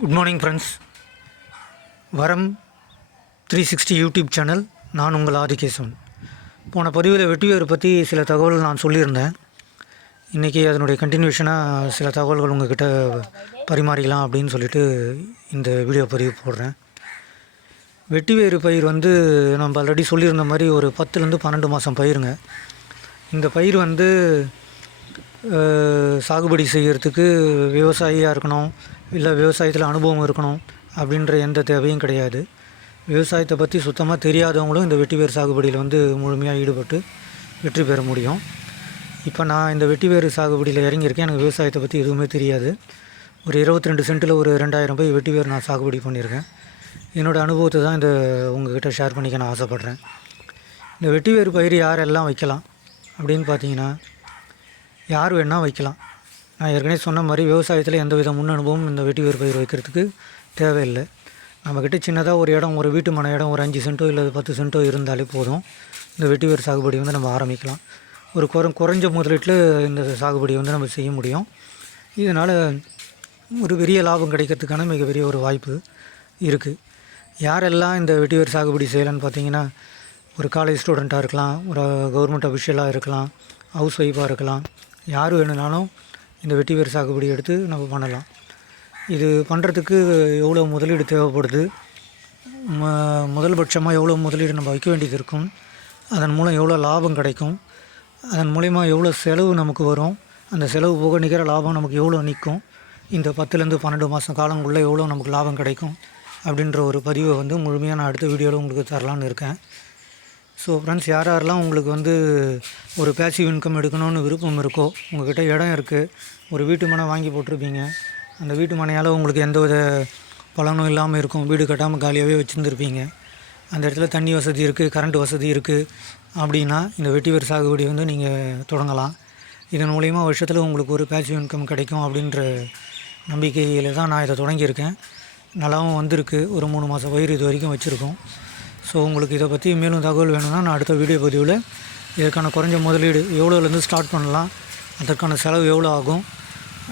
Good morning friends Varam three sixty YouTube channel நான் உங்கள் ஆதிகேசவன் போன பதிவில் வெட்டிவேர் பற்றி சில தகவல்கள் நான் சொல்லியிருந்தேன். இன்றைக்கி அதனுடைய கண்டினியூஷனாக சில தகவல்கள் உங்ககிட்ட பரிமாறிக்கலாம் அப்படின்னு சொல்லிட்டு இந்த வீடியோ பதிவு போடுறேன். வெட்டிவேறு பயிர் வந்து நம்ம ஆல்ரெடி சொல்லியிருந்த மாதிரி ஒரு பத்துலேருந்து பன்னெண்டு மாதம் பயிருங்க. இந்த பயிர் வந்து சாகுபடி செய்கிறதுக்கு விவசாயியாக இருக்கணும் இல்லை விவசாயத்தில் அனுபவம் இருக்கணும் அப்படின்ற எந்த தேவையும் கிடையாது. விவசாயத்தை பற்றி சுத்தமாக தெரியாதவங்களும் இந்த வெட்டிவேர் சாகுபடியில் வந்து முழுமையாக ஈடுபட்டு வெற்றி பெற முடியும். இப்போ நான் இந்த வெட்டிவேறு சாகுபடியில் இறங்கியிருக்கேன். எனக்கு விவசாயத்தை பற்றி எதுவுமே தெரியாது. ஒரு இருபத்தி ரெண்டு சென்ட்டில் ஒரு ரெண்டாயிரம் போய் வெட்டிவேர் நான் சாகுபடி பண்ணியிருக்கேன். என்னோடய அனுபவத்தை தான் இந்த உங்ககிட்ட ஷேர் பண்ணிக்க நான் ஆசைப்பட்றேன். இந்த வெட்டிவேறு பயிர் யாரெல்லாம் வைக்கலாம் அப்படின்னு பார்த்தீங்கன்னா யார் வேணால் வைக்கலாம். நான் ஏற்கனவே சொன்ன மாதிரி விவசாயத்தில் எந்த வித முன் அனுபவம் இந்த வெட்டி வேறு பயிர் வைக்கிறதுக்கு தேவையில்லை. நம்மக்கிட்ட சின்னதாக ஒரு இடம் ஒரு வீட்டு மன இடம் ஒரு அஞ்சு சென்ட்டோ இல்லை பத்து சென்ட்டோ இருந்தாலே போதும். இந்த வெட்டிவேர் சாகுபடி வந்து நம்ம ஆரம்பிக்கலாம். ஒரு குற குறைஞ்ச முதலீட்டில் இந்த சாகுபடியை வந்து நம்ம செய்ய முடியும். இதனால் ஒரு பெரிய லாபம் கிடைக்கிறதுக்கான மிகப்பெரிய ஒரு வாய்ப்பு இருக்குது யாரெல்லாம் இந்த வெட்டிவேர் சாகுபடி செய்யலான்னு பார்த்தீங்கன்னா ஒரு காலேஜ் ஸ்டூடெண்ட்டாக இருக்கலாம் ஒரு கவர்மெண்ட் அஃபிஷியலாக இருக்கலாம் ஹவுஸ் ஒய்ஃபாக இருக்கலாம் யார் வேணுனாலும் இந்த வெட்டிவேர் சாகுபடி எடுத்து நம்ம பண்ணலாம். இது பண்ணுறதுக்கு எவ்வளோ முதலீடு தேவைப்படுது? ம முதல் பட்சமாக எவ்வளோ முதலீடு நம்ம வைக்க வேண்டியது இருக்கும்? அதன் மூலம் எவ்வளோ லாபம் கிடைக்கும்? அதன் மூலயமா எவ்வளோ செலவு நமக்கு வரும்? அந்த செலவு போக நிகர லாபம் நமக்கு எவ்வளோ நிற்கும்? இந்த பத்துலேருந்து பன்னெண்டு மாதம் காலங்குள்ளே எவ்வளோ நமக்கு லாபம் கிடைக்கும்? அப்படின்ற ஒரு பதிவை வந்து முழுமையாக நான் அடுத்த வீடியோவில் உங்களுக்கு தரலான்னு இருக்கேன். ஸோ ஃப்ரெண்ட்ஸ் யார் யாரெல்லாம் உங்களுக்கு வந்து ஒரு பேசிவ் இன்கம் எடுக்கணும்னு விருப்பம் இருக்கோ உங்கள்கிட்ட இடம் இருக்குது ஒரு வீட்டு மனை வாங்கி போட்டிருப்பீங்க அந்த வீட்டு மனையால் உங்களுக்கு எந்த வித பலனும் இல்லாமல் இருக்கும் வீடு கட்டாமல் காலியாகவே வச்சுருந்துருப்பீங்க. அந்த இடத்துல தண்ணி வசதி இருக்குது கரண்ட் வசதி இருக்குது அப்படின்னா இந்த வெட்டிவேர் சாகுபடி வந்து நீங்கள் தொடங்கலாம். இதன் மூலயமா வருஷத்தில் உங்களுக்கு ஒரு பேசிவ் இன்கம் கிடைக்கும் அப்படின்ற நம்பிக்கையில் தான் நான் இதை தொடங்கியிருக்கேன். நல்லாவும் வந்திருக்கு. ஒரு மூணு மாதம் பயிர் இது வரைக்கும் வச்சுருக்கோம். ஸோ உங்களுக்கு இதை பற்றி மேலும் தகவல் வேணும்னா நான் அடுத்த வீடியோ பதிவில் இதற்கான குறைஞ்ச முதலீடு எவ்வளோலேருந்து ஸ்டார்ட் பண்ணலாம் அதற்கான செலவு எவ்வளோ ஆகும்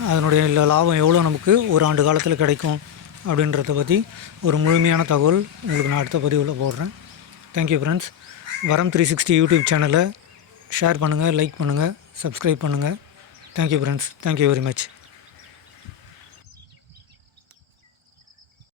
அதனுடைய லாபம் எவ்வளோ நமக்கு ஒரு ஆண்டு காலத்தில் கிடைக்கும் அப்படின்றத பற்றி ஒரு முழுமையான தகவல் உங்களுக்கு நான் அடுத்த பதிவில் போடுறேன். Thank you friends Varam three sixty YouTube சேனலை ஷேர் பண்ணுங்கள் லைக் பண்ணுங்கள் சப்ஸ்கிரைப் பண்ணுங்கள் thank you friends thank you very much